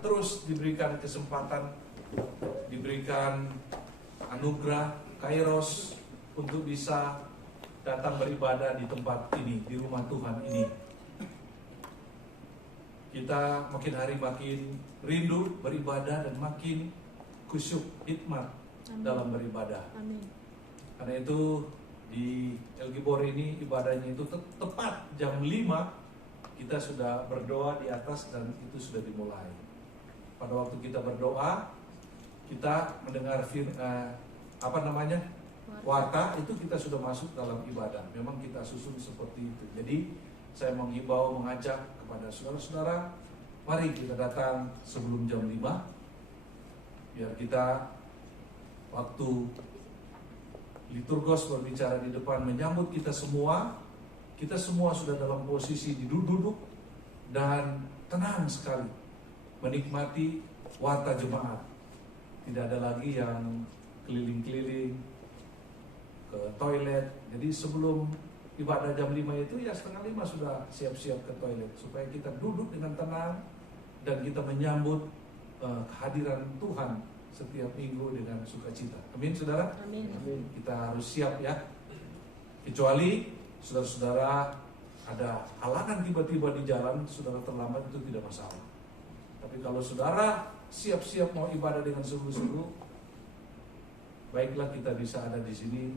terus diberikan kesempatan, diberikan anugerah, kairos untuk bisa datang beribadah di tempat ini, di rumah Tuhan ini. Kita makin hari makin rindu beribadah dan makin khusyuk, hikmat dalam beribadah. Amin. Karena itu di El Gibor ini ibadahnya itu tepat jam 5 kita sudah berdoa di atas dan itu sudah dimulai. Pada waktu kita berdoa, kita mendengar warta itu kita sudah masuk dalam ibadah. Memang kita susun seperti itu. Jadi saya mengajak kepada saudara-saudara, mari kita datang sebelum jam 5 biar kita waktu liturgos berbicara di depan menyambut kita semua sudah dalam posisi duduk dan tenang sekali menikmati warta jemaat. Tidak ada lagi yang keliling-keliling ke toilet. Jadi sebelum ibadah jam 5 itu ya setengah 5 sudah siap-siap ke toilet supaya kita duduk dengan tenang dan kita menyambut kehadiran Tuhan setiap minggu dengan sukacita. Amin, saudara? Amin. Amin. Kita harus siap ya. Kecuali saudara-saudara ada halangan tiba-tiba di jalan, saudara terlambat, itu tidak masalah. Tapi kalau saudara siap-siap mau ibadah dengan sungguh-sungguh, baiklah kita bisa ada di sini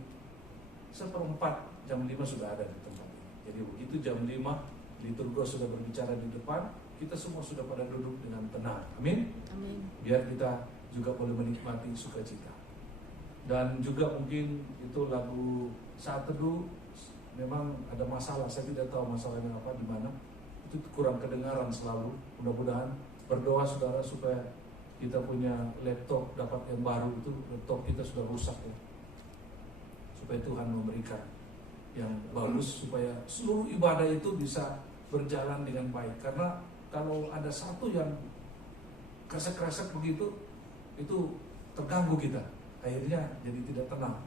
1/4 jam 5 sudah ada di tempat ini. Jadi begitu jam 5 liturgos sudah berbicara di depan, kita semua sudah pada duduk dengan tenang. Amin. Amin. Biar kita juga boleh menikmati sukacita. Dan juga mungkin itu lagu Saat Teduh memang ada masalah, saya tidak tahu masalahnya apa, di mana itu kurang kedengaran selalu. Mudah-mudahan berdoa saudara supaya kita punya laptop dapat yang baru. Itu laptop kita sudah rusak ya, supaya Tuhan memberikan yang bagus supaya seluruh ibadah itu bisa berjalan dengan baik. Karena kalau ada satu yang kresek-kresek begitu, itu terganggu kita, akhirnya jadi tidak tenang.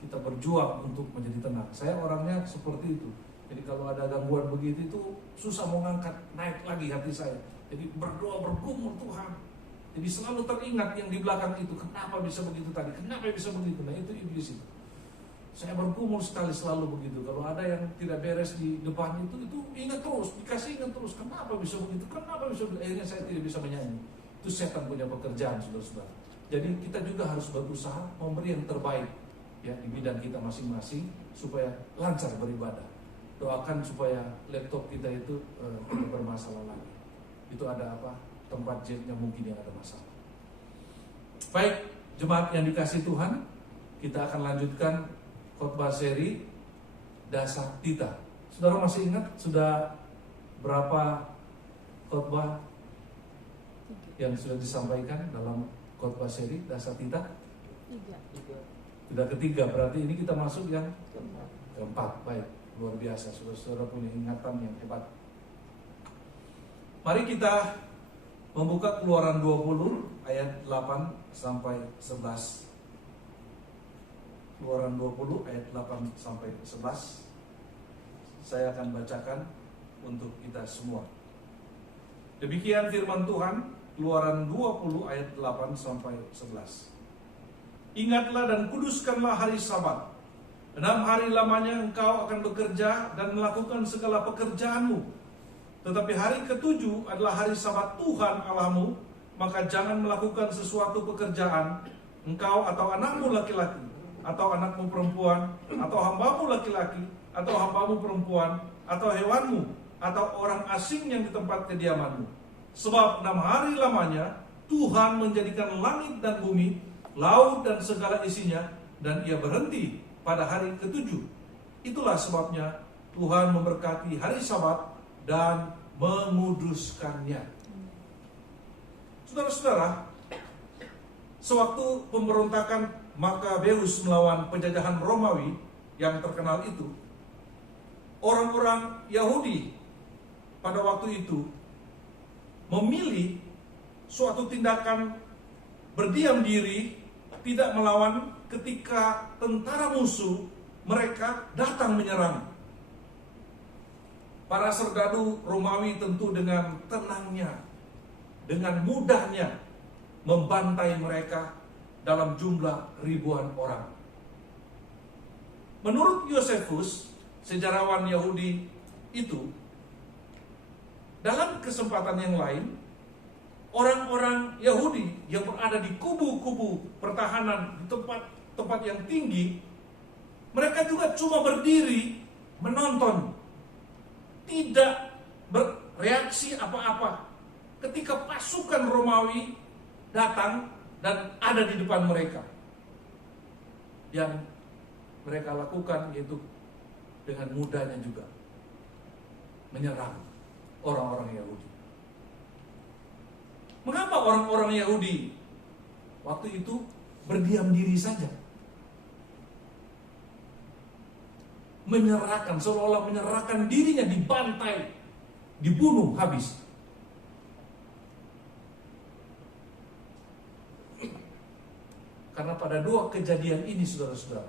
Kita berjuang untuk menjadi tenang. Saya orangnya seperti itu. Jadi kalau ada gangguan begitu itu susah mau ngangkat, naik lagi hati saya. Jadi berdoa bergumul Tuhan. Jadi selalu teringat yang di belakang itu, kenapa bisa begitu tadi, kenapa bisa begitu. Nah itu iblis itu. Saya bergumul sekali selalu begitu. Kalau ada yang tidak beres di depan itu ingat terus, dikasih ingat terus, kenapa bisa begitu, kenapa bisa begitu. Akhirnya saya tidak bisa menyanyi. Itu setan punya pekerjaan, saudara-saudara. Jadi kita juga harus berusaha memberi yang terbaik ya di bidang kita masing-masing supaya lancar beribadah. Doakan supaya laptop kita itu tidak bermasalah lagi. Itu ada tempat jetnya mungkin yang ada masalah. Baik, jemaat yang dikasih Tuhan, kita akan lanjutkan khotbah seri Dasar Tita. Saudara masih ingat sudah berapa khotbah yang sudah disampaikan dalam khotbah seri Dasar Tita? 3. Sudah ketiga, berarti ini kita masuk yang keempat. Baik, luar biasa, saudara punya ingatan yang hebat. Mari kita membuka Keluaran 20 ayat 8 sampai 11. Keluaran 20 ayat 8 sampai 11. Saya akan bacakan untuk kita semua. Demikian firman Tuhan, Keluaran 20 ayat 8 sampai 11. Ingatlah dan kuduskanlah hari Sabat. 6 hari lamanya engkau akan bekerja dan melakukan segala pekerjaanmu. Tetapi hari ke-7 adalah hari Sabat Tuhan Allahmu. Maka jangan melakukan sesuatu pekerjaan, engkau atau anakmu laki-laki, atau anakmu perempuan, atau hambamu laki-laki, atau hambamu perempuan, atau hewanmu, atau orang asing yang di tempat kediamanmu. Sebab 6 hari lamanya Tuhan menjadikan langit dan bumi, laut dan segala isinya, dan ia berhenti pada hari ke-7. Itulah sebabnya Tuhan memberkati hari Sabat dan menguduskannya. Saudara-saudara, sewaktu pemberontakan Makabeus melawan penjajahan Romawi yang terkenal itu, orang-orang Yahudi pada waktu itu memilih suatu tindakan berdiam diri, tidak melawan ketika tentara musuh mereka datang menyerang. Para serdadu Romawi tentu dengan tenangnya dengan mudahnya membantai mereka dalam jumlah ribuan orang. Menurut Yosefus, sejarawan Yahudi itu, dalam kesempatan yang lain, orang-orang Yahudi yang berada di kubu-kubu pertahanan di tempat yang tinggi, mereka juga cuma berdiri menonton, tidak bereaksi apa-apa ketika pasukan Romawi datang dan ada di depan mereka. Yang mereka lakukan yaitu dengan mudahnya juga menyerang orang-orang Yahudi. Mengapa orang-orang Yahudi waktu itu berdiam diri saja? Menyerahkan, seolah-olah menyerahkan dirinya, dibantai, dibunuh habis. Karena pada dua kejadian ini, saudara-saudara,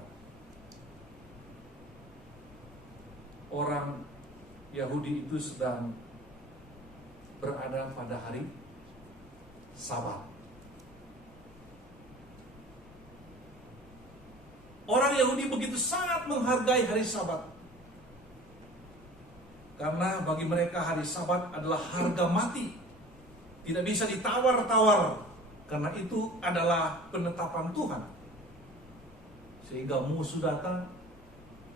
orang Yahudi itu sedang berada pada hari Sabat. Orang Yahudi begitu sangat menghargai hari Sabat. Karena bagi mereka hari Sabat adalah harga mati. Tidak bisa ditawar-tawar. Karena itu adalah penetapan Tuhan. Sehingga musuh datang,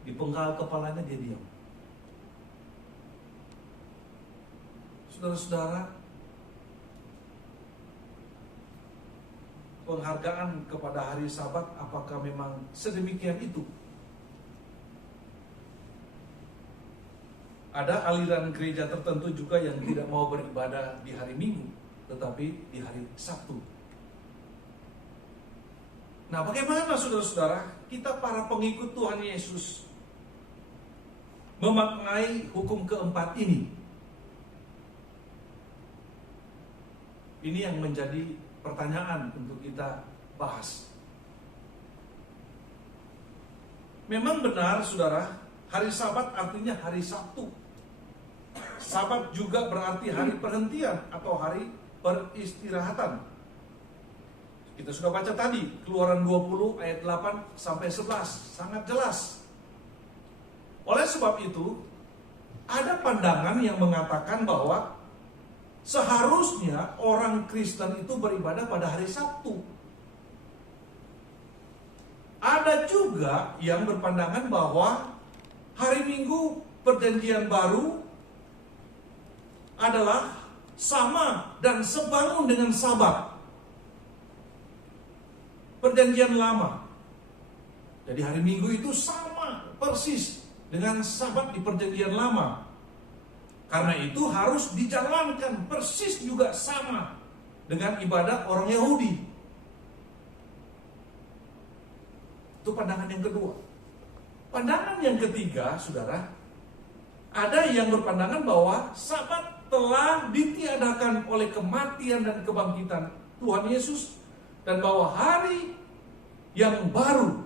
dipenggal kepalanya, dia diam. Saudara-saudara, penghargaan kepada hari Sabat apakah memang sedemikian itu? Ada aliran gereja tertentu juga yang tidak mau beribadah di hari Minggu, tetapi di hari Sabtu. Nah, bagaimana saudara-saudara, kita para pengikut Tuhan Yesus memaknai hukum keempat ini? Ini yang menjadi pertanyaan untuk kita bahas. Memang benar, saudara, hari Sabat artinya hari Sabtu. Sabat juga berarti hari perhentian atau hari peristirahatan. Kita sudah baca tadi, Keluaran 20 ayat 8 sampai 11, sangat jelas. Oleh sebab itu, ada pandangan yang mengatakan bahwa seharusnya orang Kristen itu beribadah pada hari Sabtu. Ada juga yang berpandangan bahwa hari Minggu Perjanjian Baru adalah sama dan sebangun dengan Sabat Perjanjian Lama. Jadi hari Minggu itu sama persis dengan Sabat di Perjanjian Lama. Karena itu harus dijalankan persis juga sama dengan ibadat orang Yahudi. Itu pandangan yang kedua. Pandangan yang ketiga, saudara, ada yang berpandangan bahwa Sabat telah ditiadakan oleh kematian dan kebangkitan Tuhan Yesus, dan bahwa hari yang baru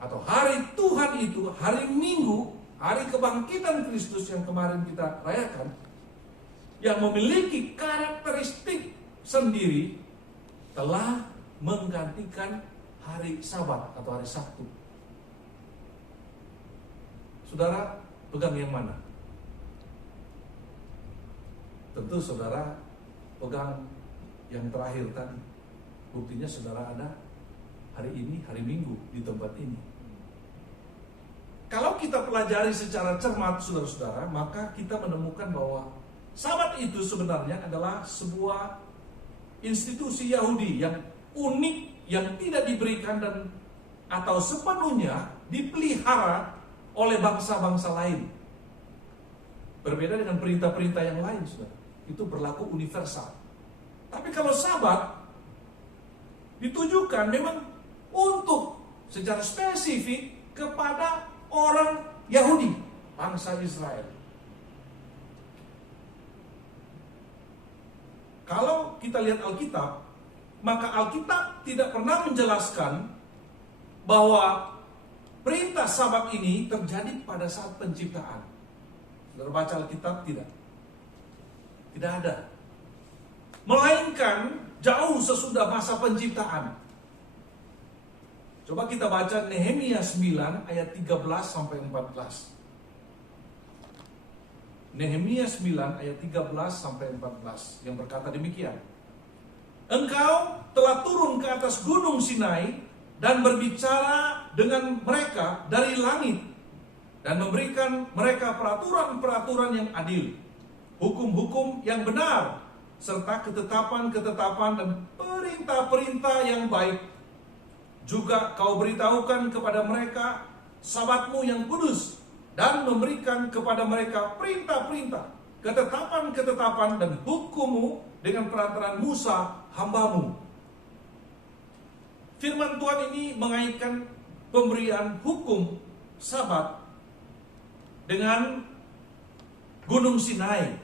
atau hari Tuhan itu, hari Minggu, hari kebangkitan Kristus yang kemarin kita rayakan, yang memiliki karakteristik sendiri, telah menggantikan hari Sabat atau hari Sabtu. Saudara pegang yang mana? Tentu saudara pegang yang terakhir tadi. Buktinya saudara ada hari ini, hari Minggu di tempat ini. Kalau kita pelajari secara cermat, saudara-saudara, maka kita menemukan bahwa Sabat itu sebenarnya adalah sebuah institusi Yahudi yang unik, yang tidak diberikan dan atau sepenuhnya dipelihara oleh bangsa-bangsa lain. Berbeda dengan perintah-perintah yang lain, saudara. Itu berlaku universal. Tapi kalau Sabat ditujukan memang untuk secara spesifik kepada orang Yahudi, bangsa Israel. Kalau kita lihat Alkitab, maka Alkitab tidak pernah menjelaskan bahwa perintah Sabat ini terjadi pada saat penciptaan. Saudara baca Alkitab, tidak ada. melainkan jauh sesudah masa penciptaan. Coba kita baca Nehemia 9 ayat 13 sampai 14. Nehemia 9 ayat 13 sampai 14 yang berkata demikian. Engkau telah turun ke atas gunung Sinai dan berbicara dengan mereka dari langit dan memberikan mereka peraturan-peraturan yang adil, hukum-hukum yang benar, serta ketetapan-ketetapan dan perintah-perintah yang baik. Juga kau beritahukan kepada mereka Sabatmu yang kudus dan memberikan kepada mereka perintah-perintah, ketetapan-ketetapan dan hukummu dengan peraturan Musa hambamu. Firman Tuhan ini mengaitkan pemberian hukum Sabat dengan Gunung Sinai.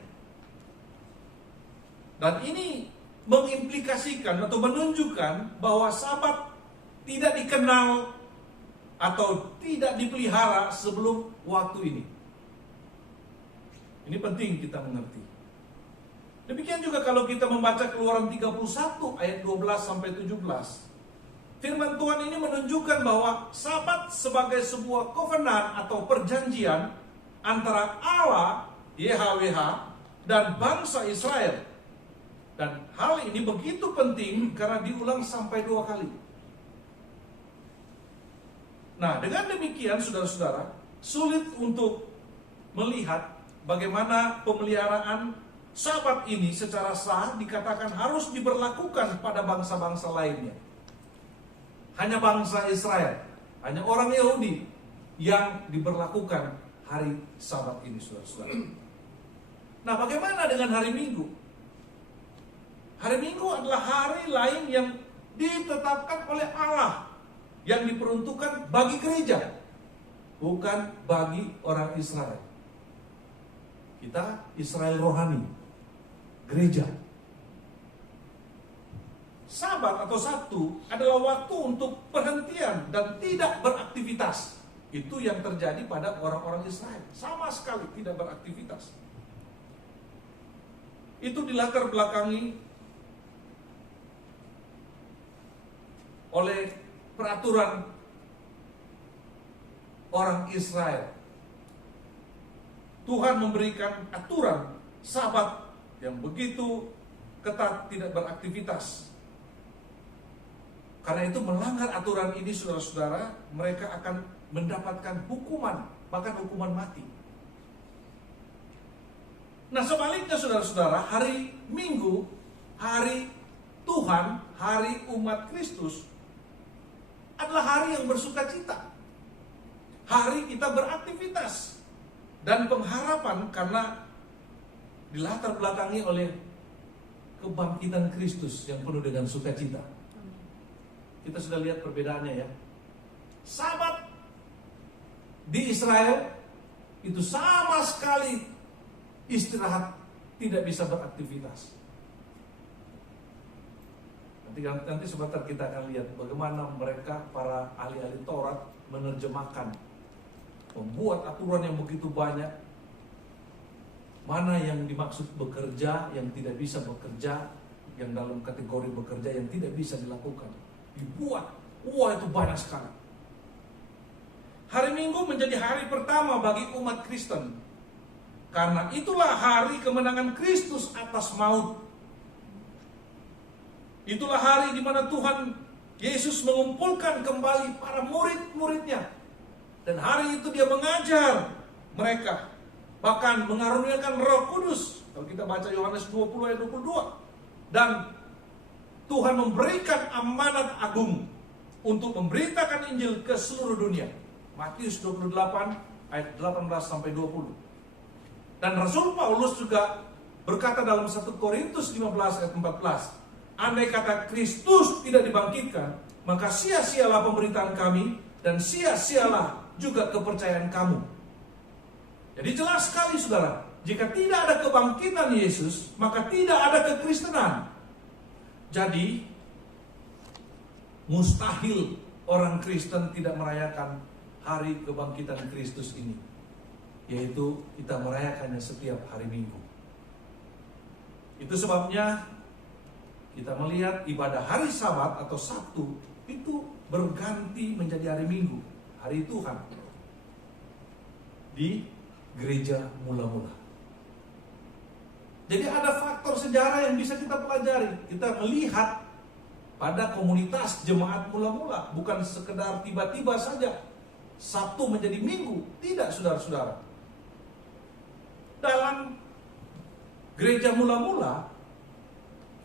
Dan ini mengimplikasikan atau menunjukkan bahwa Sabat tidak dikenal atau tidak dipelihara sebelum waktu ini. Ini penting kita mengerti. Demikian juga kalau kita membaca Keluaran 31 ayat 12 sampai 17. Firman Tuhan ini menunjukkan bahwa Sabat sebagai sebuah covenant atau perjanjian antara Allah, YHWH, dan bangsa Israel. Dan hal ini begitu penting karena diulang sampai 2 kali. Nah, dengan demikian saudara-saudara, sulit untuk melihat bagaimana pemeliharaan Sabat ini secara sah dikatakan harus diberlakukan pada bangsa-bangsa lainnya. Hanya bangsa Israel, hanya orang Yahudi yang diberlakukan hari Sabat ini, saudara-saudara. Nah, bagaimana dengan hari Minggu? Hari Minggu adalah hari lain yang ditetapkan oleh Allah, yang diperuntukkan bagi gereja, bukan bagi orang Israel. Kita Israel rohani, gereja. Sabat atau Sabtu adalah waktu untuk perhentian dan tidak beraktivitas. Itu yang terjadi pada orang-orang Israel. Sama sekali tidak beraktivitas. Itu dilatar belakangi oleh peraturan orang Israel. Tuhan memberikan aturan Sabat yang begitu ketat, tidak beraktivitas. Karena itu melanggar aturan ini, saudara-saudara, mereka akan mendapatkan hukuman, bahkan hukuman mati. Nah, sebaliknya saudara-saudara, hari Minggu, hari Tuhan, hari umat Kristus, adalah hari yang bersuka cita. Hari kita beraktivitas dan pengharapan karena dilatar belakangi oleh kebangkitan Kristus yang penuh dengan sukacita. Kita sudah lihat perbedaannya ya. Sabat di Israel itu sama sekali istirahat, tidak bisa beraktivitas. Nanti sebentar kita akan lihat bagaimana mereka, para ahli-ahli Taurat, menerjemahkan, membuat aturan yang begitu banyak. Mana yang dimaksud bekerja, yang tidak bisa bekerja, yang dalam kategori bekerja yang tidak bisa dilakukan. Dibuat, itu banyak sekali. Hari Minggu menjadi hari pertama bagi umat Kristen. Karena itulah hari kemenangan Kristus atas maut. Itulah hari di mana Tuhan Yesus mengumpulkan kembali para murid-muridnya. Dan hari itu dia mengajar mereka. Bahkan mengaruniakan Roh Kudus. Kalau kita baca Yohanes 20 ayat 22. Dan Tuhan memberikan amanat agung untuk memberitakan Injil ke seluruh dunia. Matius 28 ayat 18 sampai 20. Dan Rasul Paulus juga berkata dalam 1 Korintus 15 ayat 14. Andai kata Kristus tidak dibangkitkan, maka sia-sialah pemberitaan kami dan sia-sialah juga kepercayaan kamu. Jadi jelas sekali saudara, jika tidak ada kebangkitan Yesus, maka tidak ada kekristenan. Jadi mustahil orang Kristen tidak merayakan hari kebangkitan Kristus ini, yaitu kita merayakannya setiap hari Minggu. Itu sebabnya kita melihat ibadah hari Sabat atau Sabtu itu berganti menjadi hari Minggu, hari Tuhan di gereja mula-mula. Jadi ada faktor sejarah yang bisa kita pelajari. Kita melihat pada komunitas jemaat mula-mula, bukan sekedar tiba-tiba saja Sabtu menjadi Minggu. Tidak, saudara-saudara. Dalam gereja mula-mula,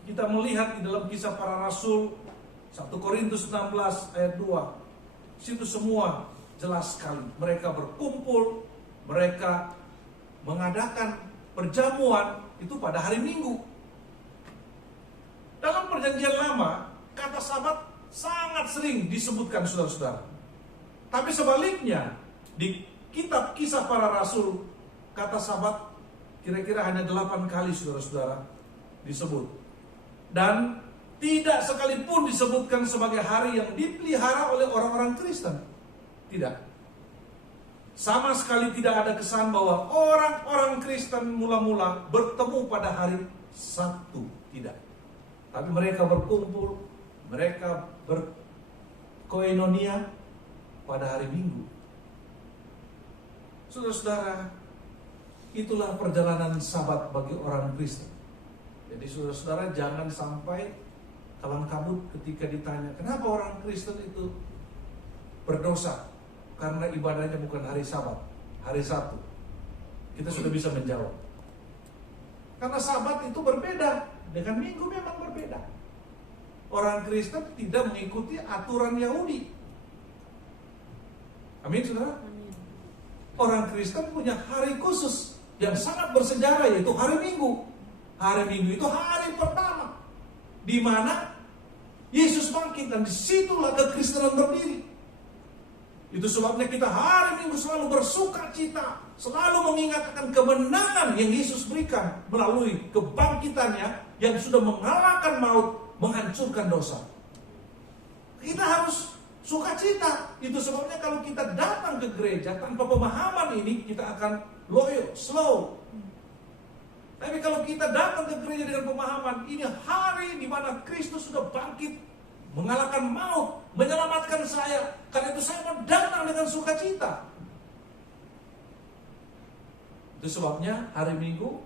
kita melihat di dalam Kisah Para Rasul 1 Korintus 16 ayat 2. Situ semua jelas sekali. Mereka berkumpul, mereka mengadakan perjamuan itu pada hari Minggu. Dalam Perjanjian Lama, kata Sabat sangat sering disebutkan, saudara-saudara. Tapi sebaliknya, di kitab Kisah Para Rasul, kata Sabat kira-kira hanya 8 kali, saudara-saudara, disebut. Dan tidak sekalipun disebutkan sebagai hari yang dipelihara oleh orang-orang Kristen. Tidak. Sama sekali tidak ada kesan bahwa orang-orang Kristen mula-mula bertemu pada hari Sabtu. Tidak. Tapi mereka berkumpul, mereka berkoinonia pada hari Minggu. Saudara-saudara, itulah perjalanan Sabat bagi orang Kristen. Jadi saudara-saudara jangan sampai kalang kabut ketika ditanya, kenapa orang Kristen itu berdosa? Karena ibadahnya bukan hari Sabat, hari Sabtu. Kita sudah bisa menjawab. Karena Sabat itu berbeda dengan Minggu, memang berbeda. Orang Kristen tidak mengikuti aturan Yahudi. Amin, saudara? Amin. Orang Kristen punya hari khusus yang sangat bersejarah, yaitu hari Minggu. Hari Minggu itu hari pertama di mana Yesus bangkit, dan disitulah kekristenan berdiri. Itu sebabnya kita hari Minggu selalu bersuka cita, selalu mengingat akan kemenangan yang Yesus berikan melalui kebangkitannya yang sudah mengalahkan maut, menghancurkan dosa. Kita harus suka cita. Itu sebabnya kalau kita datang ke gereja tanpa pemahaman ini, kita akan loyo, slow. Tapi kalau kita datang ke gereja dengan pemahaman, ini hari di mana Kristus sudah bangkit, mengalahkan maut, menyelamatkan saya. Karena itu saya mau datang dengan sukacita. Itu sebabnya hari Minggu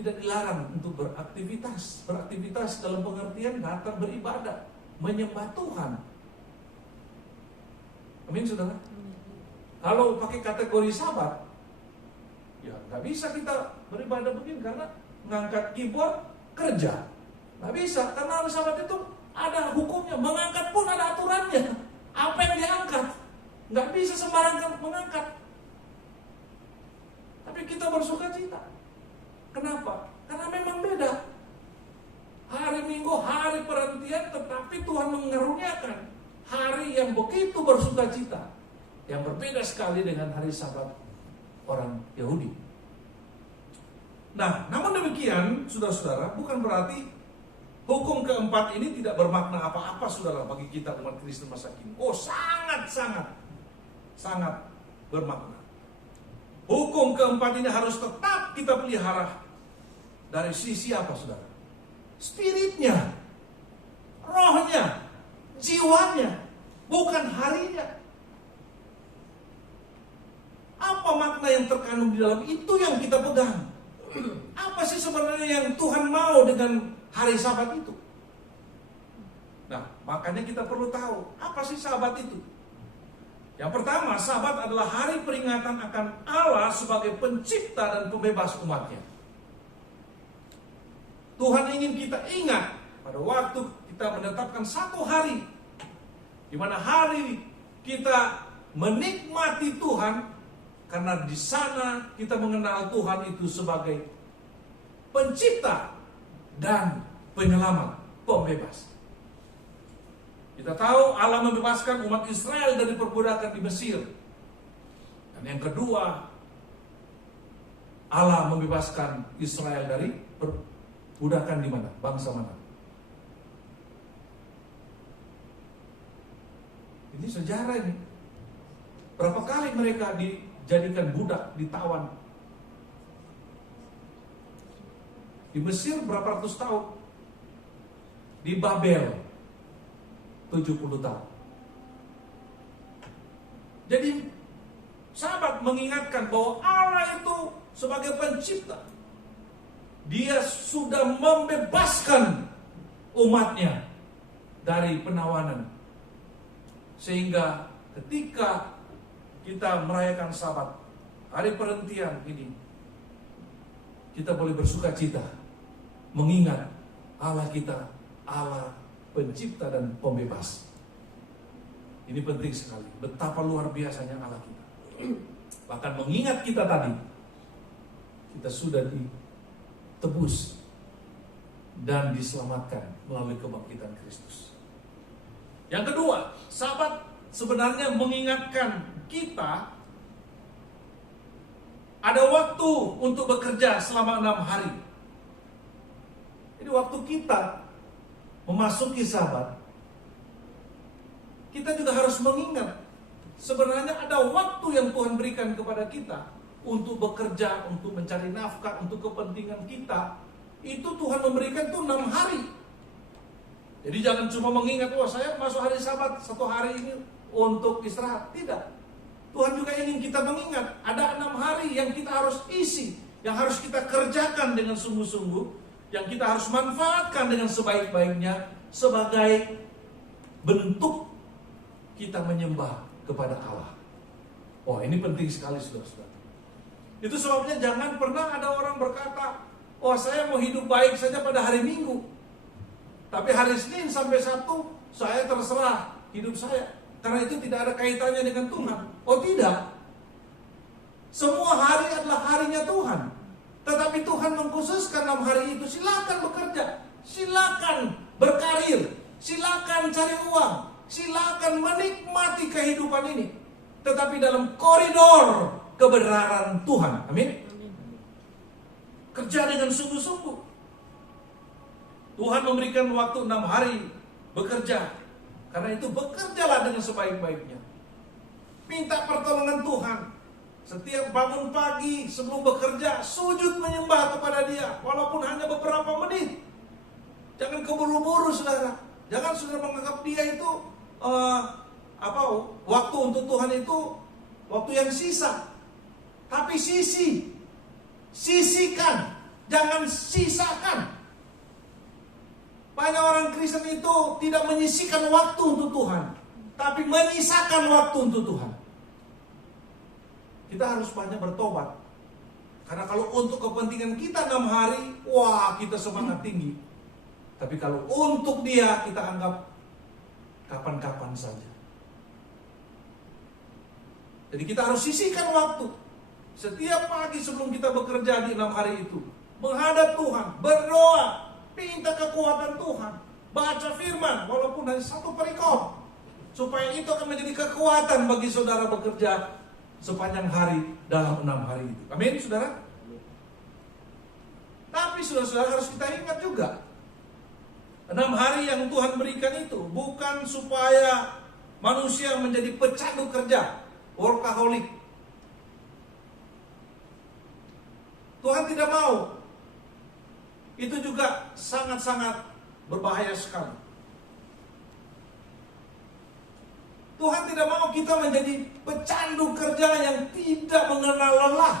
tidak dilarang untuk beraktivitas. Beraktivitas dalam pengertian datang beribadah, menyembah Tuhan. Amin, saudara? Kalau pakai kategori Sabat, ya nggak bisa kita beribadah begini karena mengangkat keyboard kerja. Nggak bisa, karena hari Sabat itu ada hukumnya, mengangkat pun ada aturannya. Apa yang diangkat? Nggak bisa sembarangan mengangkat. Tapi kita bersuka cita. Kenapa? Karena memang beda. Hari Minggu, hari perhentian, tetapi Tuhan mengaruniakan hari yang begitu bersuka cita, yang berbeda sekali dengan hari Sabat orang Yahudi. Nah, namun demikian, saudara-saudara, bukan berarti hukum keempat ini tidak bermakna apa-apa, saudara, bagi kita umat Kristen masa kini. Oh, sangat bermakna. Hukum keempat ini harus tetap kita pelihara. Dari sisi apa, saudara? Spiritnya, rohnya, jiwanya, bukan harinya. Apa makna yang terkandung di dalam itu yang kita pegang? Apa sih sebenarnya yang Tuhan mau dengan hari Sabat itu? Nah, makanya kita perlu tahu apa sih Sabat itu. Yang pertama, Sabat adalah hari peringatan akan Allah sebagai pencipta dan pembebas umatnya. Tuhan ingin kita ingat pada waktu kita menetapkan satu hari, di mana hari kita menikmati Tuhan, karena di sana kita mengenal Tuhan itu sebagai pencipta dan penyelamat, pembebas. Kita tahu Allah membebaskan umat Israel dari perbudakan di Mesir. Dan yang kedua, Allah membebaskan Israel dari perbudakan di mana? Bangsa mana? Ini sejarah ini. Berapa kali mereka dijadikan budak, ditawan. Di Mesir berapa ratus tahun. di Babel 70 tahun. Jadi sahabat mengingatkan bahwa Allah itu sebagai pencipta, Dia sudah membebaskan umatnya dari penawanan. Sehingga ketika kita merayakan Sabat, hari perhentian ini, kita boleh bersuka cita mengingat Allah kita, Allah pencipta dan pembebas. Ini penting sekali, betapa luar biasanya Allah kita. Bahkan mengingat kita tadi, kita sudah ditebus dan diselamatkan melalui kebangkitan Kristus. Yang kedua, Sabat sebenarnya mengingatkan kita ada waktu untuk bekerja selama 6 hari. Jadi waktu kita memasuki Sabat, kita juga harus mengingat sebenarnya ada waktu yang Tuhan berikan kepada kita untuk bekerja, untuk mencari nafkah, untuk kepentingan kita. Itu Tuhan memberikan tuh 6 hari. Jadi jangan cuma mengingat, saya masuk hari Sabat, 1 hari ini untuk istirahat. Tidak. Tuhan juga ingin kita mengingat, ada 6 hari yang kita harus isi, yang harus kita kerjakan dengan sungguh-sungguh, yang kita harus manfaatkan dengan sebaik-baiknya sebagai bentuk kita menyembah kepada Allah. Ini penting sekali, saudara-saudara. Itu sebabnya jangan pernah ada orang berkata, saya mau hidup baik saja pada hari Minggu, tapi hari Senin sampai Sabtu saya terserah hidup saya, karena itu tidak ada kaitannya dengan Tuhan. Tidak. Semua hari adalah harinya Tuhan. Tetapi Tuhan mengkhususkan 6 hari itu. Silakan bekerja, silakan berkarir, silakan cari uang, silakan menikmati kehidupan ini, tetapi dalam koridor kebenaran Tuhan. Amin. Kerja dengan sungguh-sungguh. Tuhan memberikan waktu 6 hari bekerja. Karena itu bekerjalah dengan sebaik-baiknya. Minta pertolongan Tuhan. Setiap bangun pagi sebelum bekerja, sujud menyembah kepada Dia, walaupun hanya beberapa menit. Jangan keburu-buru, saudara. Jangan saudara menganggap dia itu waktu untuk Tuhan itu waktu yang sisa. Tapi sisihkan, jangan sisakan. Banyak orang Kristen itu tidak menyisihkan waktu untuk Tuhan, tapi menyisakan waktu untuk Tuhan. Kita harus banyak bertobat. Karena kalau untuk kepentingan kita 6 hari, kita semangat tinggi. Tapi kalau untuk Dia, kita anggap kapan-kapan saja. Jadi kita harus sisihkan waktu. Setiap pagi sebelum kita bekerja di 6 hari itu, menghadap Tuhan, berdoa, minta kekuatan Tuhan, baca firman, walaupun hanya 1 perikop, supaya itu akan menjadi kekuatan bagi saudara bekerja sepanjang hari dalam 6 hari itu. Amin, saudara? Tapi saudara-saudara harus kita ingat juga, 6 hari yang Tuhan berikan itu bukan supaya manusia menjadi pecandu kerja, workaholic. Tuhan tidak mau. Itu juga sangat-sangat berbahaya sekali. Tuhan tidak mau kita menjadi pecandu kerja yang tidak mengenal lelah.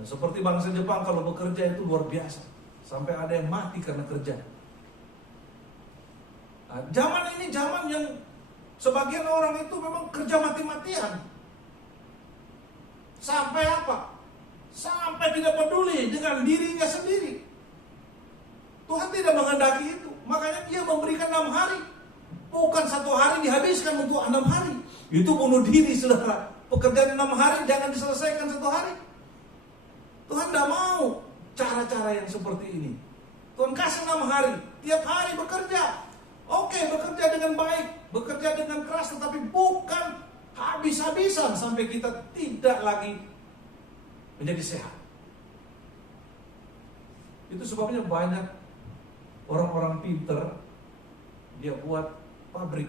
Seperti bangsa Jepang kalau bekerja itu luar biasa. Sampai ada yang mati karena kerja. Zaman ini zaman yang sebagian orang itu memang kerja mati-matian. Sampai apa? Sampai tidak peduli dengan dirinya sendiri. Tuhan tidak menghendaki itu. Makanya Dia memberikan 6 hari. Bukan 1 hari dihabiskan untuk 6 hari. Itu bunuh diri, saudara. Pekerjaan 6 hari jangan diselesaikan 1 hari. Tuhan tidak mau cara-cara yang seperti ini. Tuhan kasih 6 hari. Tiap hari bekerja. Oke, bekerja dengan baik, bekerja dengan keras, tetapi bukan habis-habisan sampai kita tidak lagi menjadi sehat. Itu sebabnya banyak orang-orang pinter dia buat pabrik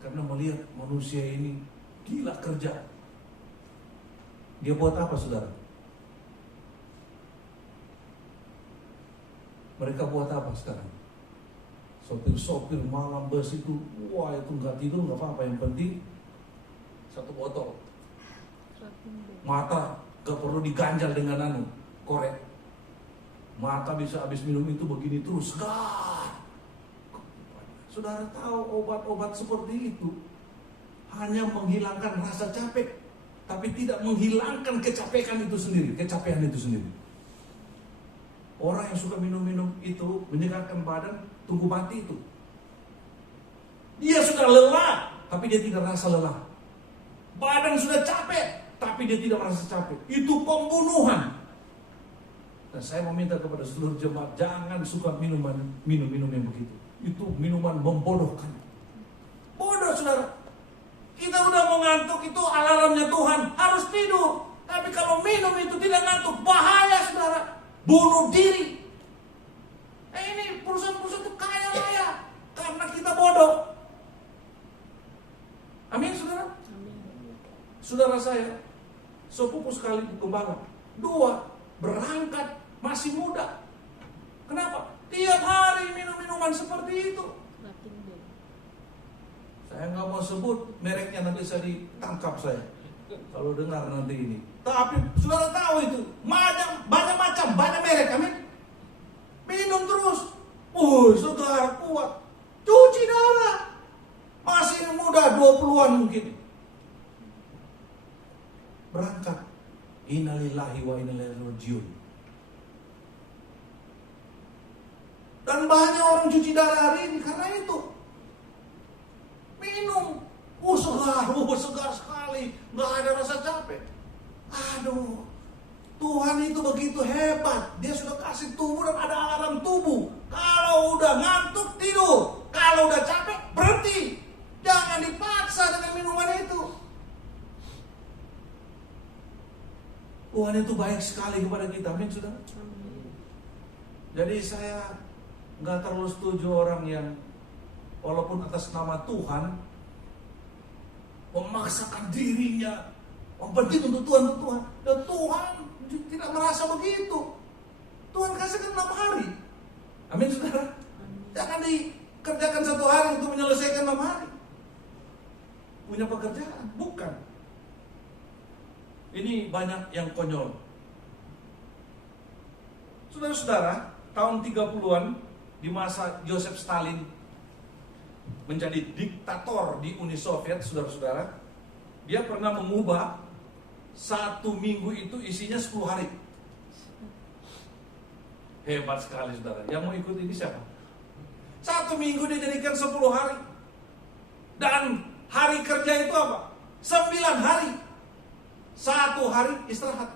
karena melihat manusia ini gila kerja. Dia buat apa, saudara? Mereka buat apa sekarang? Sopir-sopir malam bus itu, wah itu nggak tidur nggak apa-apa, yang penting satu botol. Mata gak perlu diganjal dengan korek. Mata bisa habis minum itu begini terus. Saudara tahu obat-obat seperti itu hanya menghilangkan rasa capek, tapi tidak menghilangkan kecapean itu sendiri. Orang yang suka minum-minum itu menyegarkan badan, tunggu mati itu. Dia sudah lelah, tapi dia tidak rasa lelah. Badan sudah capek, tapi dia tidak merasa capek. Itu pembunuhan. Dan saya meminta kepada seluruh jemaat, jangan suka minum yang begitu. Itu minuman membodohkan. Bodoh saudara. Kita udah mau ngantuk, itu alarmnya Tuhan, harus tidur. Tapi kalau minum itu tidak ngantuk, bahaya saudara. Bunuh diri. Ini perusahaan-perusahaan itu kaya raya karena kita bodoh. Amin saudara. Saudara saya sepupu sekali gembala, 2 berangkat masih muda. Kenapa? Tiap hari minum minuman seperti itu. Saya nggak mau sebut mereknya, nanti saya ditangkap saya kalau dengar nanti ini. Tapi saudara tahu itu banyak macam, banyak merek, amin. Minum terus. Saudara kuat. Cuci darah. Masih muda, 20-an mungkin. Berangkat. Innalillahi wa inna ilaihi rajiun. Dan banyak orang cuci darah hari ini karena itu. Minum. Segar sekali. Nggak ada rasa capek. Aduh. Tuhan itu begitu hebat. Dia sudah kasih tubuh dan ada alarm tubuh. Kalau udah ngantuk, tidur. Kalau udah capek, berhenti. Jangan dipaksa dengan minuman itu. Tuhan itu baik sekali kepada kita. Amin, saudara. Jadi saya nggak terlalu setuju orang yang walaupun atas nama Tuhan memaksakan dirinya, penting untuk Tuhan. Dan Tuhan tidak merasa begitu. Tuhan kasihkan 6 hari. Amin saudara. Jangan dikerjakan 1 hari untuk menyelesaikan 6 hari. Punya pekerjaan, bukan. Ini banyak yang konyol. Saudara-saudara, tahun 30-an di masa Joseph Stalin menjadi diktator di Uni Soviet, saudara-saudara, dia pernah mengubah 1 minggu itu isinya 10 hari. Hebat sekali saudara. Yang mau ikut ini siapa? 1 minggu dia jadikan 10 hari. Dan hari kerja itu apa? 9 hari. 1 hari istirahat.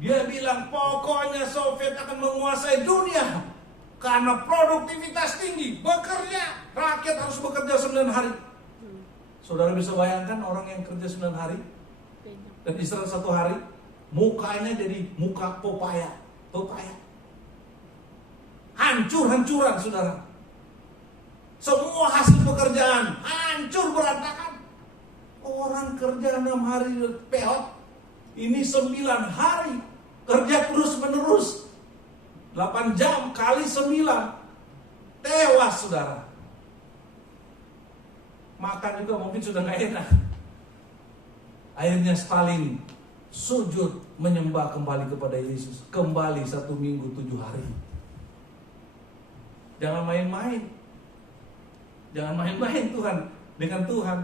Dia bilang pokoknya Soviet akan menguasai dunia karena produktivitas tinggi. Bekerja, rakyat harus bekerja 9 hari. Saudara bisa bayangkan orang yang kerja 9 hari dan istirahat 1 hari, mukanya jadi muka pepaya. Hancur-hancuran saudara. Semua hasil pekerjaan hancur berantakan. Orang kerja 6 hari peot, ini 9 hari kerja terus-menerus. 8 jam kali 9, tewas saudara. Makan juga mungkin sudah gak enak. Akhirnya Stalin sujud menyembah kembali kepada Yesus. Kembali 1 minggu 7 hari. Jangan main-main. Jangan main-main dengan Tuhan.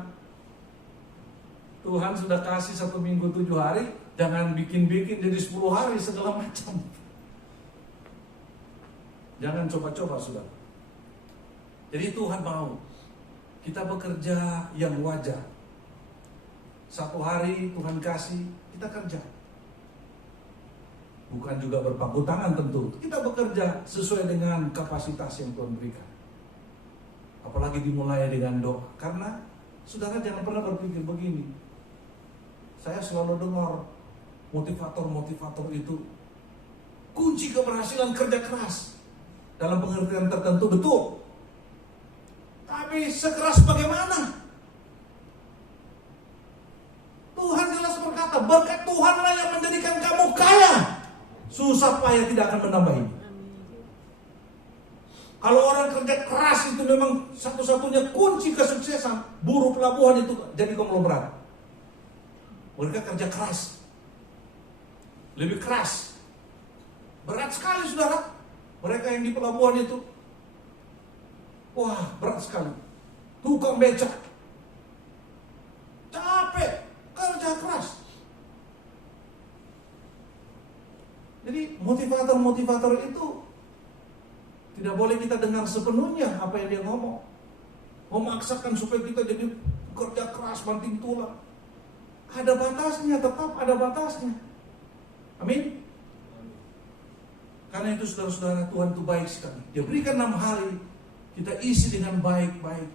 Tuhan sudah kasih 1 minggu 7 hari. Jangan bikin-bikin jadi 10 hari segala macam. Jangan coba-coba sudah. Jadi Tuhan mau kita bekerja yang wajar. 1 hari Tuhan kasih, kita kerja. Bukan juga berpangku tangan tentu. Kita bekerja sesuai dengan kapasitas yang Tuhan berikan. Apalagi dimulai dengan doa. Karena saudara jangan pernah berpikir begini. Saya selalu dengar motivator-motivator itu kunci keberhasilan kerja keras. Dalam pengertian tertentu betul. Tapi sekeras bagaimana? Tuhan jelas berkata, berkat Tuhanlah yang menjadikan kamu kaya. Susah payah tidak akan menambah ini. Kalau orang kerja keras itu memang satu-satunya kunci kesuksesan. Buruh pelabuhan itu jadi konglomerat. Mereka kerja keras. Lebih keras. Berat sekali saudara. Mereka yang di pelabuhan itu. Wah, berat sekali. Tukang becak. Capek. Kerja keras. Jadi motivator-motivator itu tidak boleh kita dengar sepenuhnya apa yang dia ngomong. Memaksakan supaya kita jadi kerja keras, banting tulang. Ada batasnya, tetap ada batasnya. Amin. Karena itu saudara-saudara, Tuhan itu baik sekali. Dia berikan 6 hari, kita isi dengan baik-baik,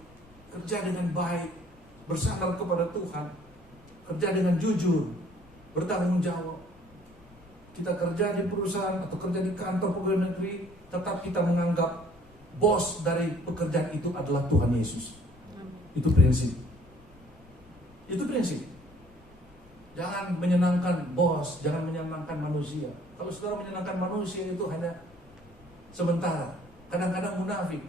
kerja dengan baik, bersandar kepada Tuhan, kerja dengan jujur, bertanggung jawab. Kita kerja di perusahaan atau kerja di kantor pegawai negeri, tetap kita menganggap bos dari pekerjaan itu adalah Tuhan Yesus. Itu prinsip. Itu prinsip. Jangan menyenangkan bos, jangan menyenangkan manusia. Kalau saudara menyenangkan manusia itu hanya sementara, kadang-kadang munafik.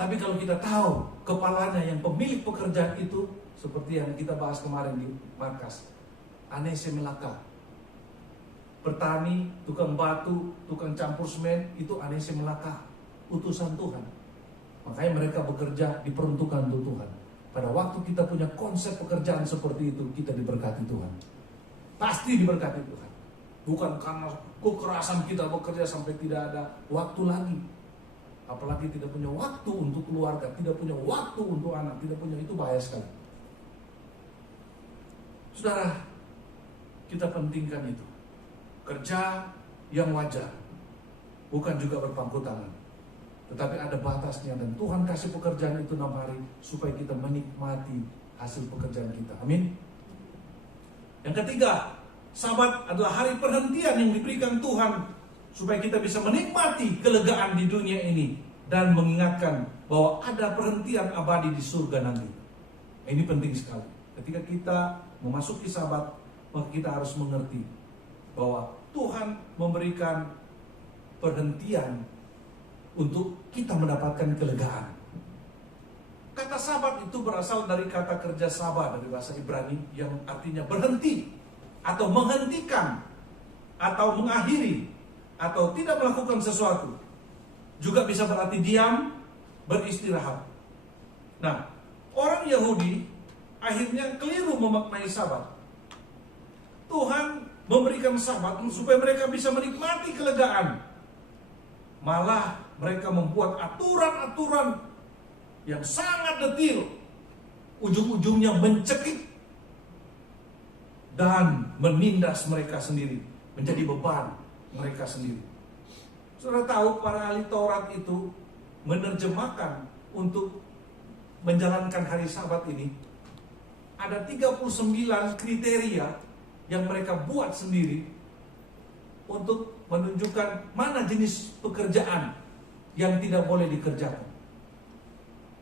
Tapi kalau kita tahu kepalanya yang pemilik pekerjaan itu, seperti yang kita bahas kemarin di markas, Anese Melaka, petani, tukang batu, tukang campur semen, itu Anese Melaka, utusan Tuhan. Makanya mereka bekerja diperuntukkan untuk Tuhan. Pada waktu kita punya konsep pekerjaan seperti itu, kita diberkati Tuhan. Pasti diberkati Tuhan. Bukan karena kekerasan kita bekerja sampai tidak ada waktu lagi. Apalagi tidak punya waktu untuk keluarga, tidak punya waktu untuk anak, tidak punya, itu bahaya sekali. Saudara, kita pentingkan itu. Kerja yang wajar, bukan juga berpangku tangan, tetapi ada batasnya, dan Tuhan kasih pekerjaan itu 6 hari supaya kita menikmati hasil pekerjaan kita. Amin. Yang ketiga, Sabat adalah hari perhentian yang diberikan Tuhan supaya kita bisa menikmati kelegaan di dunia ini dan mengingatkan bahwa ada perhentian abadi di surga nanti. Ini penting sekali. Ketika kita memasuki Sabat, maka kita harus mengerti bahwa Tuhan memberikan perhentian untuk kita mendapatkan kelegaan. Kata Sabat itu berasal dari kata kerja sabah dari bahasa Ibrani yang artinya berhenti atau menghentikan atau mengakhiri atau tidak melakukan sesuatu. Juga bisa berarti diam, beristirahat. Nah, orang Yahudi akhirnya keliru memaknai Sabat. Tuhan memberikan Sabat supaya mereka bisa menikmati kelegaan. Malah mereka membuat aturan-aturan yang sangat detil, ujung-ujungnya mencekik dan menindas mereka sendiri, menjadi beban mereka sendiri. Saudara tahu para ahli Taurat itu menerjemahkan untuk menjalankan hari Sabat ini ada 39 kriteria yang mereka buat sendiri untuk menunjukkan mana jenis pekerjaan yang tidak boleh dikerjakan.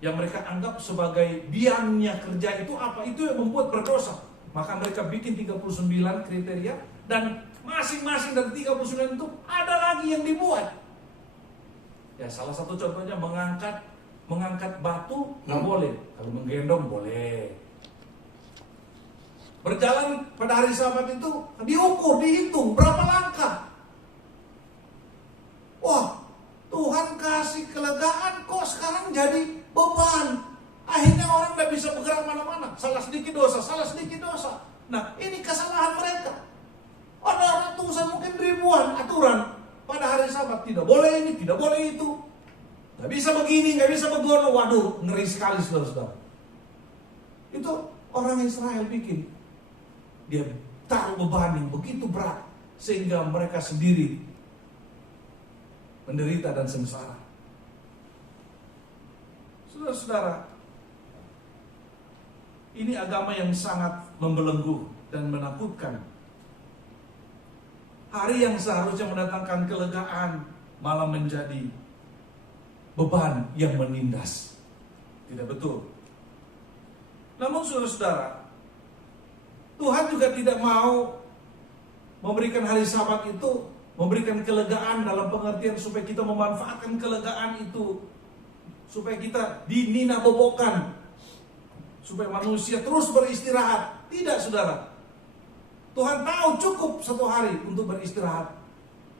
Yang mereka anggap sebagai biangnya kerja itu apa? Itu yang membuat berdosa. Maka mereka bikin 39 kriteria, dan masing-masing dari 39 itu ada lagi yang dibuat. Ya, salah satu contohnya mengangkat batu nggak boleh, kalau menggendong boleh. Berjalan pada hari Sabat itu diukur, dihitung berapa langkah. Wah, Tuhan kasih kelegaan kok sekarang jadi beban. Akhirnya orang tidak bisa bergerak mana-mana. Salah sedikit dosa, salah sedikit dosa. Nah, ini kesalahan mereka. Ada ratusan, mungkin ribuan aturan pada hari Sabat. Tidak boleh ini, tidak boleh itu. Gak bisa begini, gak bisa begono. Waduh, ngeri sekali saudara-saudara. Itu orang Israel bikin. Dia taruh beban yang begitu berat sehingga mereka sendiri menderita dan sengsara. Saudara-saudara, ini agama yang sangat membelenggu dan menakutkan. Hari yang seharusnya mendatangkan kelegaan malah menjadi beban yang menindas. Tidak betul. Namun saudara-saudara, Tuhan juga tidak mau memberikan hari Sabat itu Memberikan kelegaan dalam pengertian supaya kita memanfaatkan kelegaan itu, supaya kita dinina bobokan, supaya manusia terus beristirahat. Tidak, saudara. Tuhan tahu cukup 1 hari untuk beristirahat,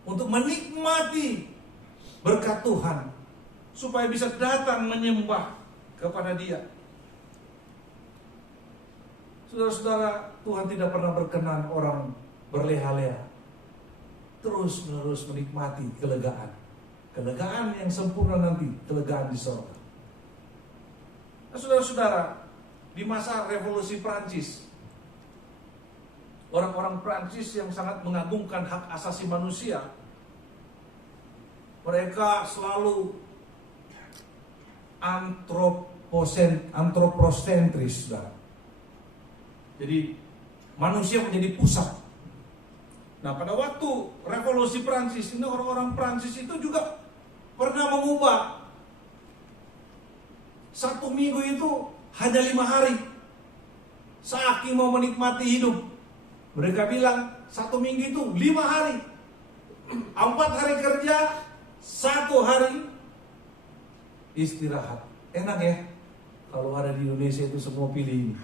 untuk menikmati berkat Tuhan, supaya bisa datang menyembah kepada Dia. Saudara-saudara, Tuhan tidak pernah berkenan orang berleha-leha, terus menerus menikmati kelegaan. Kelegaan yang sempurna nanti, kelegaan di sorga. Nah, saudara-saudara, di masa revolusi Prancis, orang-orang Prancis yang sangat mengagungkan hak asasi manusia, mereka selalu antropocentris, saudara. Jadi manusia menjadi pusat. Nah, pada waktu revolusi Prancis ini, orang-orang Prancis itu juga pernah mengubah 1 minggu itu hanya 5 hari. Saking mau menikmati hidup, mereka bilang 1 minggu itu 5 hari. 4 hari kerja, 1 hari istirahat. Enak ya? Kalau ada di Indonesia itu semua pilih ini.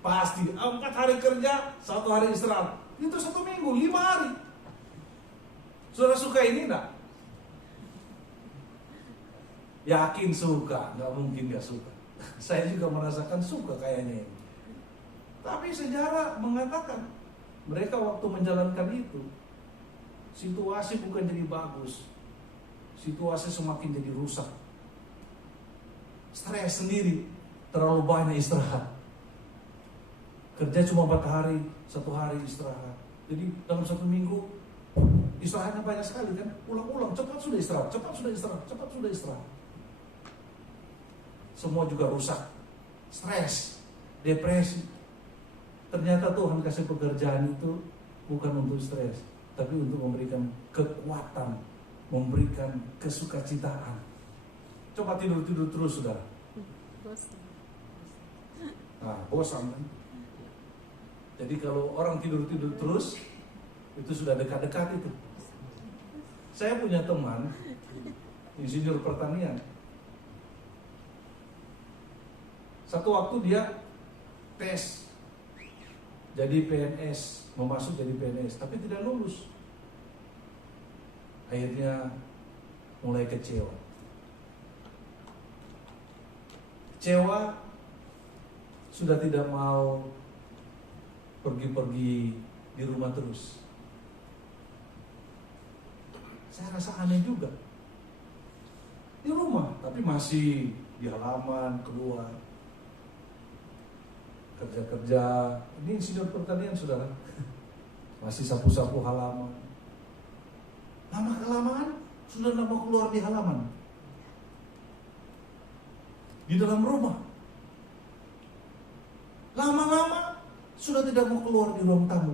Pasti 4 hari kerja, 1 hari istirahat. Itu 1 minggu, 5 hari. Saudara suka ini enggak? Yakin suka, nggak mungkin nggak suka. Saya juga merasakan suka kayaknya ini. Tapi sejarah mengatakan mereka waktu menjalankan itu, situasi bukan jadi bagus, situasi semakin jadi rusak. Stres sendiri, terlalu banyak istirahat. Kerja cuma 4 hari, 1 hari istirahat. Jadi dalam 1 minggu istirahatnya banyak sekali kan. Ulang-ulang, cepat sudah istirahat, cepat sudah istirahat, cepat sudah istirahat. Semua juga rusak, stres, depresi. Ternyata Tuhan kasih pekerjaan itu bukan untuk stres, tapi untuk memberikan kekuatan, memberikan kesukacitaan. Coba tidur-tidur terus, saudara. Bosan. Nah, bosan kan? Jadi kalau orang tidur-tidur terus, itu sudah dekat-dekat itu. Saya punya teman, insinyur pertanian. Satu waktu dia tes jadi PNS, mau masuk jadi PNS, tapi tidak lulus. Akhirnya mulai kecewa. Kecewa, sudah tidak mau pergi-pergi di rumah terus. Saya rasa aneh juga. Di rumah, tapi masih di halaman, keluar. Kerja-kerja, ini insinyur pertanian, saudara. Masih sapu-sapu halaman. Lama-kelamaan sudah tidak mau keluar di halaman. Di dalam rumah. Lama-lama sudah tidak mau keluar di ruang tamu.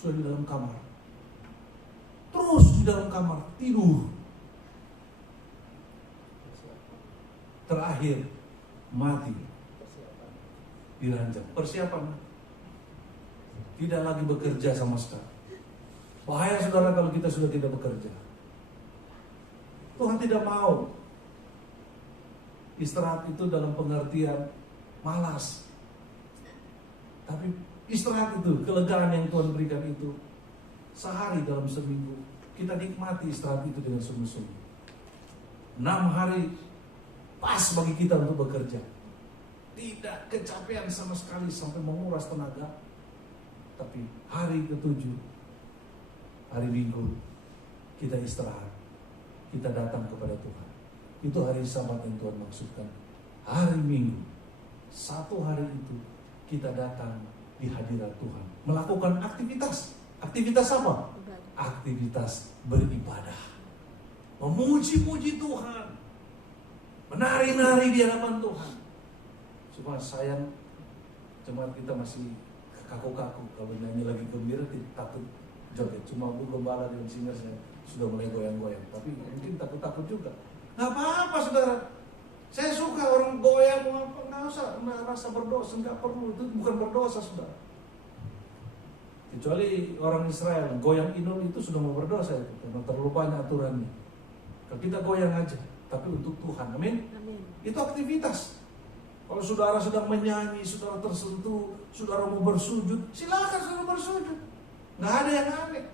Sudah di dalam kamar. Terus di dalam kamar, tidur. Terakhir, mati. Diranjang. Persiapan. Tidak lagi bekerja sama sekali. Bahaya, saudara, kalau kita sudah tidak bekerja. Tuhan tidak mau istirahat itu dalam pengertian malas. Tapi istirahat itu, kelegaan yang Tuhan berikan itu, sehari dalam seminggu, kita nikmati istirahat itu dengan sungguh-sungguh. 6 hari pas bagi kita untuk bekerja. Tidak kecapean sama sekali sampai menguras tenaga. Tapi hari ke-7, hari Minggu, kita istirahat. Kita datang kepada Tuhan. Itu hari Sabat yang Tuhan maksudkan. Hari Minggu, 1 hari itu kita datang di hadirat Tuhan. Melakukan aktivitas. Aktivitas apa? Aktivitas beribadah. Memuji-muji Tuhan. Menari-nari di hadapan Tuhan. Cuma sayang, jemaat kita masih kaku-kaku. Kalau nyanyi lagi gembira, takut joget. Cuma Bu Gembala dan singer saya sudah mulai goyang-goyang. Tapi mungkin takut-takut juga. Gak apa-apa, saudara. Saya suka orang goyang, nggak usah merasa berdosa, nggak perlu. Itu bukan berdosa, saudara. Kecuali orang Israel, goyang inul itu sudah mau berdosa itu, karena terlalu banyak aturannya. Kalau kita goyang aja, tapi untuk Tuhan, amin. Amin. Itu aktivitas. Kalau saudara sedang menyanyi, saudara tersentuh, saudara mau bersujud, silakan saudara bersujud. Nggak ada yang aneh.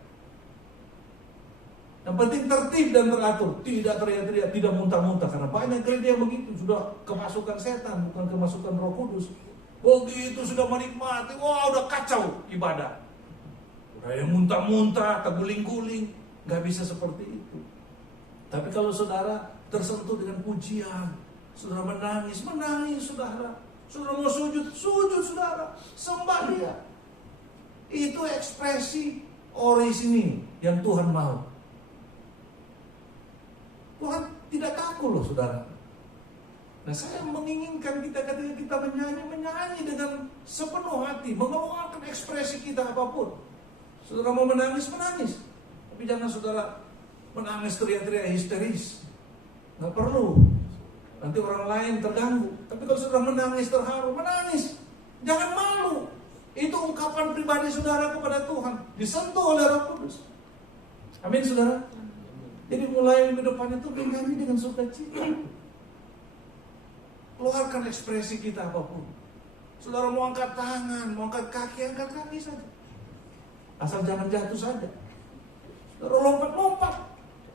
Yang penting tertib dan teratur, tidak teriak-teriak, tidak muntah-muntah. Karena banyak gereja yang begitu, sudah kemasukan setan, bukan kemasukan Roh Kudus. Begitu sudah menikmati, wah udah kacau ibadah. Udah yang muntah-muntah, terguling-guling, nggak bisa seperti itu. Tapi kalau saudara tersentuh dengan pujian, saudara menangis, saudara. Saudara mau sujud, saudara. Sembah Dia. Itu ekspresi orisinil yang Tuhan mau. Tuhan tidak takut loh saudara. Nah saya menginginkan kita ketika kita menyanyi dengan sepenuh hati, mengeluarkan ekspresi kita apapun. Saudara mau menangis. Tapi jangan saudara menangis teriak-teriak histeris. Nggak perlu. Nanti orang lain terganggu. Tapi kalau saudara menangis terharu, menangis. Jangan malu. Itu ungkapan pribadi saudara kepada Tuhan. Disentuh oleh Roh Kudus. Amin saudara. Jadi mulai minggu depan itu menyanyi dengan sukacita. Keluarkan ekspresi kita apapun. Saudara mau angkat tangan, mau angkat kaki saja. Asal jangan jatuh saja. Saudara lompat-lompat.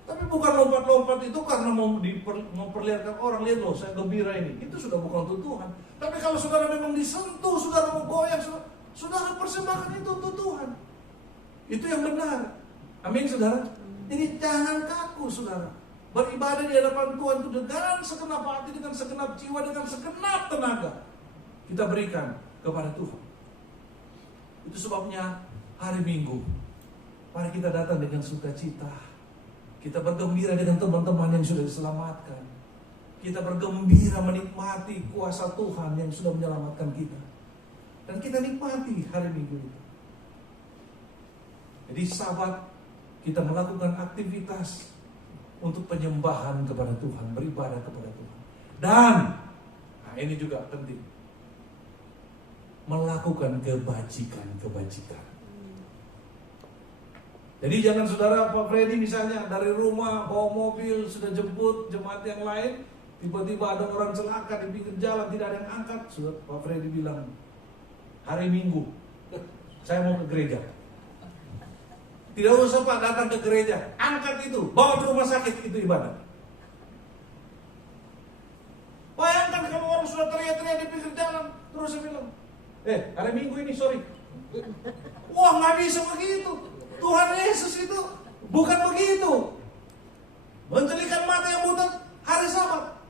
Tapi bukan lompat-lompat itu karena mau memperlihatkan orang, lihat loh saya gembira ini. Itu sudah bukan untuk Tuhan. Tapi kalau saudara memang disentuh, saudara mau goyang, saudara persembahkan itu untuk Tuhan. Itu yang benar. Amin saudara. Jadi jangan kaku saudara. Beribadah di hadapan Tuhan itu dengan segenap hati, dengan segenap jiwa, dengan segenap tenaga. Kita berikan kepada Tuhan. Itu sebabnya hari Minggu, mari kita datang dengan sukacita. Kita bergembira dengan teman-teman yang sudah diselamatkan. Kita bergembira menikmati kuasa Tuhan yang sudah menyelamatkan kita. Dan kita nikmati hari Minggu itu. Jadi sahabat, kita melakukan aktivitas untuk penyembahan kepada Tuhan, beribadah kepada Tuhan. Dan, nah ini juga penting, melakukan kebajikan. Jadi jangan saudara Pak Freddy misalnya dari rumah bawa mobil sudah jemput jemaat yang lain, tiba-tiba ada orang celaka di pinggir jalan tidak ada yang angkat. Sudah Pak Freddy bilang, hari Minggu saya mau ke gereja. Tidak usah Pak datang ke gereja, angkat itu, bawa ke rumah sakit, itu ibadah. Bayangkan kalau orang sudah teriak-teriak di pinggir jalan, terus saya bilang, hari Minggu ini sorry. Wah nggak bisa begitu. Tuhan Yesus itu bukan begitu. Menjelikan mata yang buta hari Sabat.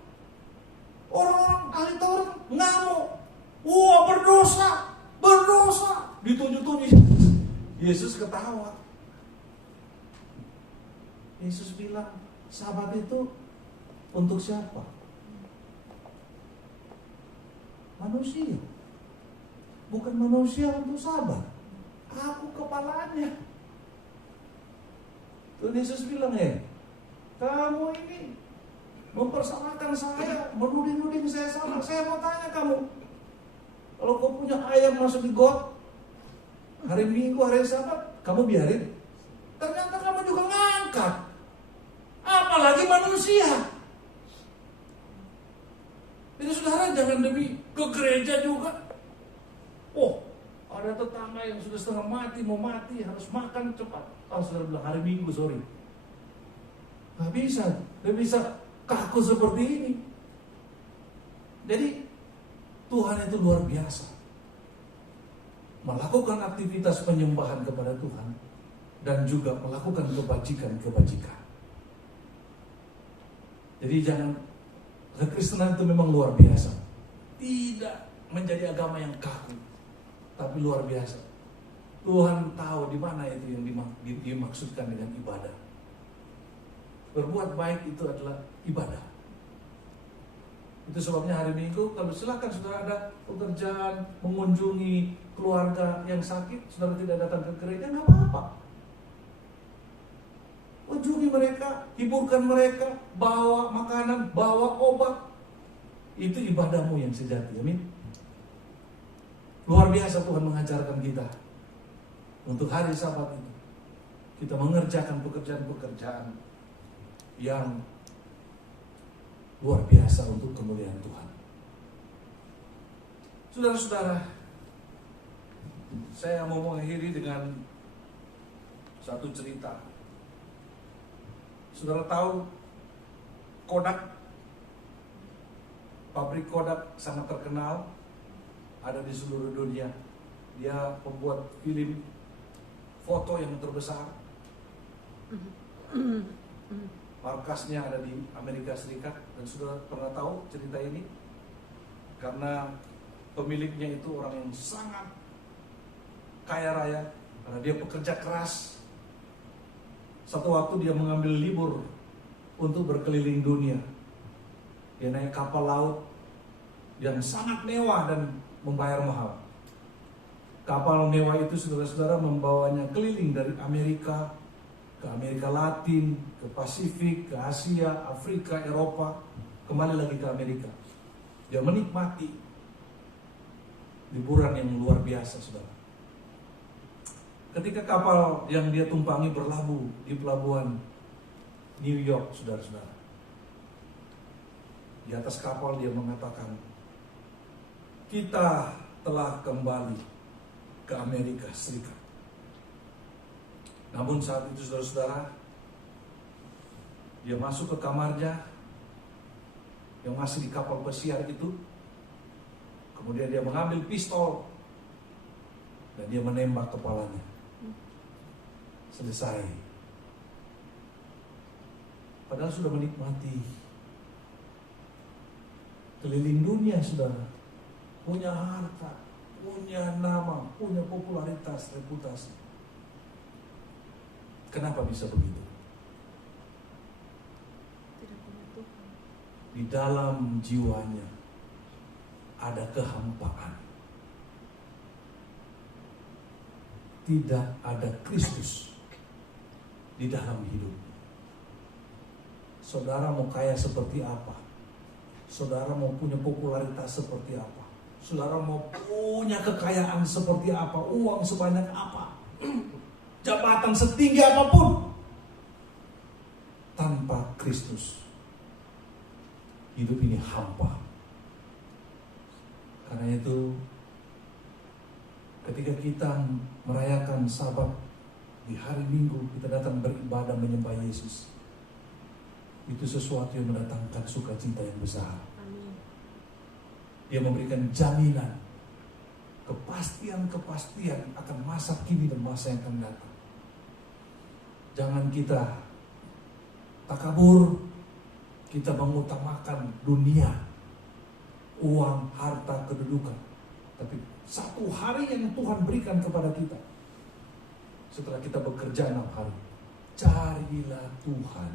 Orang-orang ahli Taurat ngamuk. Wah berdosa. Ditunjuk-tunjuk. Yesus ketawa. Yesus bilang, Sabat itu untuk siapa? Manusia. Bukan manusia untuk Sabat. Aku kepalanya. Tuhan Yesus bilang, kamu ini mempersalahkan saya, menuding-nuding saya salah. Saya mau tanya kamu, kalau kau punya ayam masuk di got, hari Minggu, hari Sabat, kamu biarin? Ternyata kamu juga ngangkat. Apalagi manusia. Jadi saudara jangan demi ke gereja juga. Oh, ada tetangga yang sudah setengah mati, mau mati, harus makan cepat. Kalau saudara bilang hari Minggu, sorry. Gak bisa kaku seperti ini. Jadi Tuhan itu luar biasa. Melakukan aktivitas penyembahan kepada Tuhan dan juga melakukan kebajikan. Jadi jangan, kekristenan itu memang luar biasa. Tidak menjadi agama yang kaku, tapi luar biasa. Tuhan tahu di mana itu yang dimaksudkan dengan ibadah. Berbuat baik itu adalah ibadah. Itu sebabnya hari Minggu, kalau silakan saudara ada pekerjaan, mengunjungi keluarga yang sakit, saudara tidak datang ke gereja, nggak apa-apa. Kunjungi mereka, hiburkan mereka, bawa makanan, bawa obat. Itu ibadahmu yang sejati, amin. Luar biasa Tuhan mengajarkan kita untuk hari Sabat itu kita mengerjakan pekerjaan-pekerjaan yang luar biasa untuk kemuliaan Tuhan. Saudara-saudara, saya mau mengakhiri dengan satu cerita. Saudara tahu Kodak, pabrik Kodak sangat terkenal, ada di seluruh dunia. Dia pembuat film foto yang terbesar. Markasnya ada di Amerika Serikat. Dan sudah pernah tahu cerita ini? Karena pemiliknya itu orang yang sangat kaya raya, karena dia pekerja keras. Satu waktu dia mengambil libur untuk berkeliling dunia. Dia naik kapal laut yang sangat mewah dan membayar mahal. Kapal mewah itu saudara-saudara membawanya keliling dari Amerika ke Amerika Latin, ke Pasifik, ke Asia, Afrika, Eropa, kembali lagi ke Amerika. Dia menikmati liburan yang luar biasa, saudara. Ketika kapal yang dia tumpangi berlabuh di pelabuhan New York, saudara-saudara, di atas kapal dia mengatakan, kita telah kembali ke Amerika Serikat. Namun saat itu saudara-saudara, dia masuk ke kamarnya yang masih di kapal pesiar itu. Kemudian dia mengambil pistol dan dia menembak kepalanya. Selesai. Padahal sudah menikmati keliling dunia, saudara. Punya harta, punya nama, punya popularitas, reputasi. Kenapa bisa begitu? Tidak punya Tuhan. Di dalam jiwanya ada kehampaan. Tidak ada Kristus di dalam hidup. Saudara mau kaya seperti apa? Saudara mau punya popularitas seperti apa? Saudara mau punya kekayaan seperti apa? Uang sebanyak apa? Jabatan setinggi apapun, tanpa Kristus hidup ini hampa. Karena itu ketika kita merayakan Sabat di hari Minggu, kita datang beribadah menyembah Yesus, itu sesuatu yang mendatangkan sukacita yang besar. Amin. Dia memberikan jaminan, kepastian akan masa kini dan masa yang akan datang. Jangan kita takabur, kita mengutamakan dunia, uang, harta, kedudukan. Tapi satu hari yang Tuhan berikan kepada kita, setelah kita bekerja 6 hari, carilah Tuhan,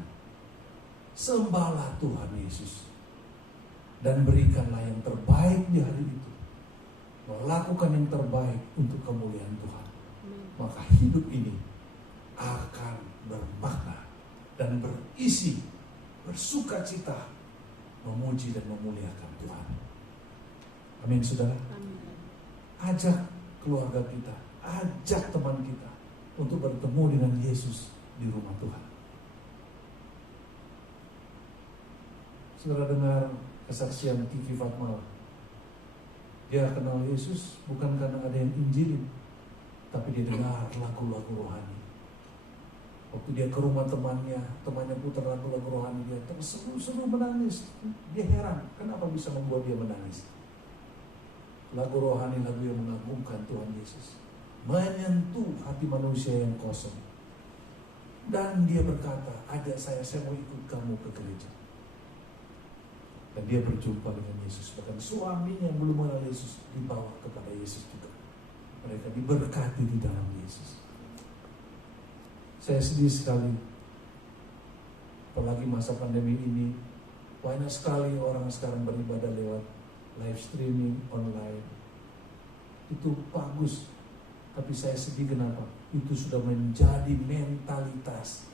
sembahlah Tuhan Yesus, dan berikanlah yang terbaik di hari itu. Melakukan yang terbaik untuk kemuliaan Tuhan. Maka hidup ini akan bermakna dan berisi, bersukacita, memuji dan memuliakan Tuhan. Amin, saudara. Amin. Ajak keluarga kita, ajak teman kita untuk bertemu dengan Yesus di rumah Tuhan. Saudara dengar kesaksian Kiki Fatma. Dia kenal Yesus bukan karena ada yang injilin, tapi dia dengar lagu-lagu rohani. Waktu dia ke rumah temannya putar lagu-lagu rohani, dia terseru-seru menangis. Dia heran, kenapa bisa membuat dia menangis? Lagu rohani, lagu yang mengagungkan Tuhan Yesus, menyentuh hati manusia yang kosong. Dan dia berkata, ajak saya mau ikut kamu ke gereja. Dan dia berjumpa dengan Yesus. Bahkan suaminya yang belum mengenal Yesus dibawa kepada Yesus juga. Mereka diberkati di dalam Yesus. Saya sedih sekali, apalagi masa pandemi ini, banyak sekali orang sekarang beribadah lewat live streaming online. Itu bagus, tapi saya sedih kenapa? Itu sudah menjadi mentalitas.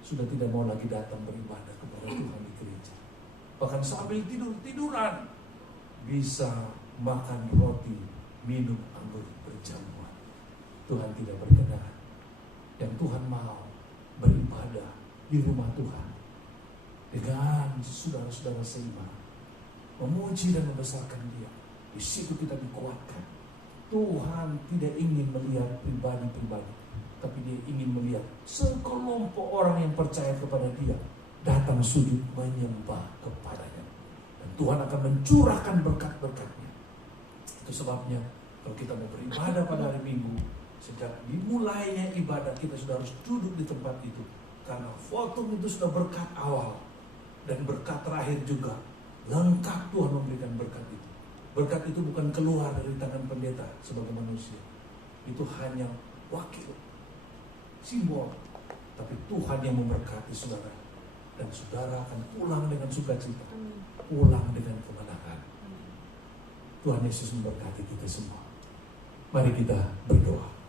Sudah tidak mau lagi datang beribadah kepada Tuhan di gereja. Bahkan sambil tidur-tiduran bisa makan roti, minum anggur berjamuan. Tuhan tidak berkenan. Yang Tuhan mau beribadah di rumah Tuhan dengan saudara-saudara seiman, memuji dan membesarkan Dia. Di situ kita dikuatkan. Tuhan tidak ingin melihat pribadi-pribadi, tapi Dia ingin melihat sekelompok orang yang percaya kepada Dia datang sujud menyembah kepadanya. Dan Tuhan akan mencurahkan berkat-berkat-Nya. Itu sebabnya kalau kita mau beribadah pada hari Minggu, sejak dimulainya ibadah kita sudah harus duduk di tempat itu. Karena foto itu sudah berkat awal dan berkat terakhir juga. Lengkap Tuhan memberikan berkat itu. Berkat itu bukan keluar dari tangan pendeta sebagai manusia. Itu hanya wakil, simbol. Tapi Tuhan yang memberkati saudara. Dan saudara akan pulang dengan sukacita. Pulang dengan kemenangan. Tuhan Yesus memberkati kita semua. Mari kita berdoa.